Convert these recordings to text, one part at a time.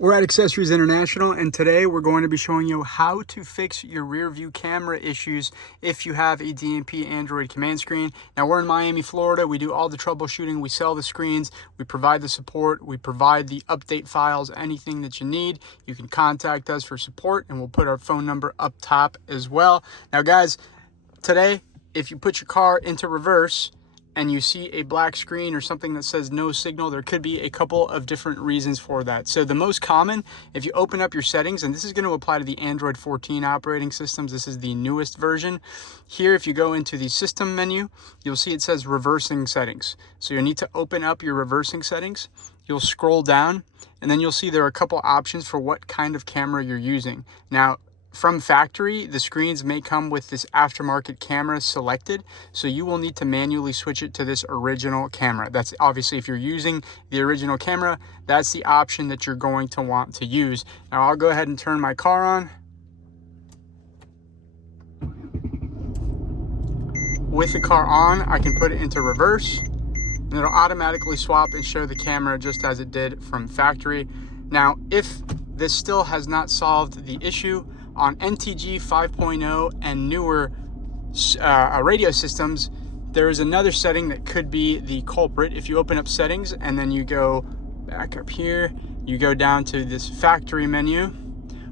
We're at Accessories International, and today we're going to be showing you how to fix your rear view camera issues if you have a DMP Android command screen. Now, we're in Miami, Florida. We do all the troubleshooting. We sell the screens. We provide the support. We provide the update files, anything that you need. You can contact us for support, and we'll put our phone number up top as well. Now, guys, today, if you put your car into reverse and you see a black screen or something that says no signal, there could be a couple of different reasons for that. So the most common, if you open up your settings, and this is going to apply to the Android 14 operating systems, this is the newest version. Here, if you go into the system menu, you'll see it says reversing settings. So you'll need to open up your reversing settings. You'll scroll down, and then you'll see there are a couple options for what kind of camera you're using. Now, from factory, the screens may come with this aftermarket camera selected, so you will need to manually switch it to this original camera. That's obviously, if you're using the original camera, that's the option that you're going to want to use. Now, I'll go ahead and turn my car on. With the car on, I can put it into reverse, and it'll automatically swap and show the camera just as it did from factory. Now, if this still has not solved the issue, on NTG 5.0 and newer radio systems, there is another setting that could be the culprit. If you open up settings and then you go back up here, you go down to this factory menu.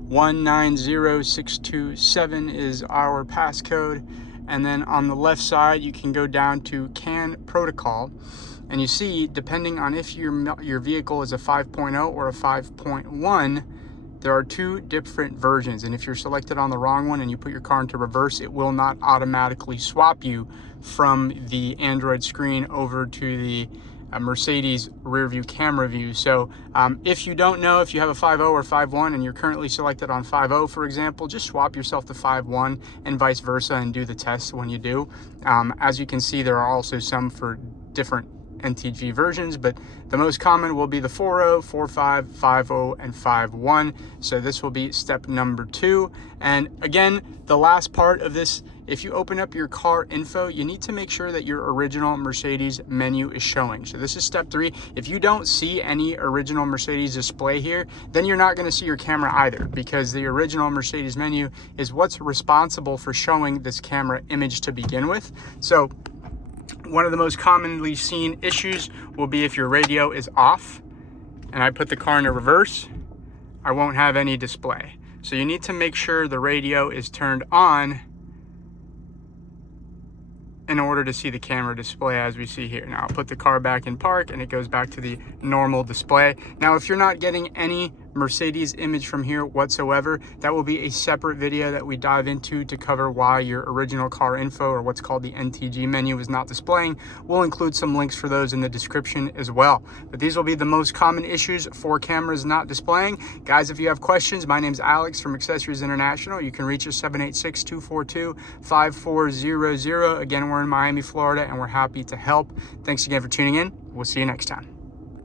190627 is our passcode. And then on the left side, you can go down to CAN protocol. And you see, depending on if your vehicle is a 5.0 or a 5.1, there are two different versions, and if you're selected on the wrong one and you put your car into reverse, it will not automatically swap you from the Android screen over to the Mercedes rear view camera view. So if you don't know if you have a 5.0 or 5.1 and you're currently selected on 5.0, for example, just swap yourself to 5.1 and vice versa and do the test when you do. As you can see, there are also some for different NTG versions, but the most common will be the 4.0, 4.5, 5.0, and 5.1. So this will be step number 2. And again, the last part of this, if you open up your car info, you need to make sure that your original Mercedes menu is showing. So this is step 3. If you don't see any original Mercedes display here, then you're not going to see your camera either, because the original Mercedes menu is what's responsible for showing this camera image to begin with. So one of the most commonly seen issues will be if your radio is off and I put the car into reverse, I won't have any display. So you need to make sure the radio is turned on in order to see the camera display as we see here. Now I'll put the car back in park and it goes back to the normal display. Now, if you're not getting any Mercedes image from here whatsoever, that will be a separate video that we dive into to cover why your original car info, or what's called the NTG menu, is not displaying. We'll include some links for those in the description as well. But these will be the most common issues for cameras not displaying. Guys, if you have questions, my name's Alex from Accessories International. You can reach us 786-242-5400. Again, we're in Miami, Florida, and we're happy to help. Thanks again for tuning in. We'll see you next time.